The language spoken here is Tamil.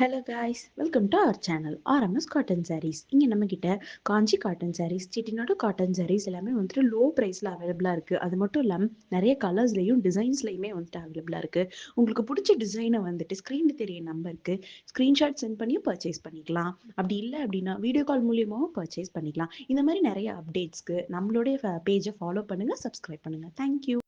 Hello guys, welcome to our channel RMS cotton saris. இங்கே நம்மக்கிட்ட காஞ்சி காட்டன் சாரீஸ், செட்டிநாடு காட்டன் சாரீஸ் எல்லாமே வந்துட்டு லோ ப்ரைஸில் அவைலபிளாக இருக்குது. அது மட்டும் இல்லாமல் நிறைய கலர்ஸ்லையும் டிசைன்ஸ்லையுமே வந்துட்டு அவைலபிளாக இருக்குது. உங்களுக்கு பிடிச்ச டிசைனை வந்துட்டு ஸ்க்ரீனில் தெரிய நம்பருக்கு ஸ்க்ரீன்ஷாட் சென்ட் பண்ணி பர்ச்சேஸ் பண்ணிக்கலாம். அப்படி இல்லை அப்படின்னா வீடியோ கால் மூலியமாகவும் பர்ச்சேஸ் பண்ணிக்கலாம். இந்த மாதிரி நிறைய அப்டேட்ஸ்க்கு நம்மளுடைய பேஜை ஃபாலோ பண்ணுங்கள், சப்ஸ்கிரைப் பண்ணுங்கள். தேங்க்யூ.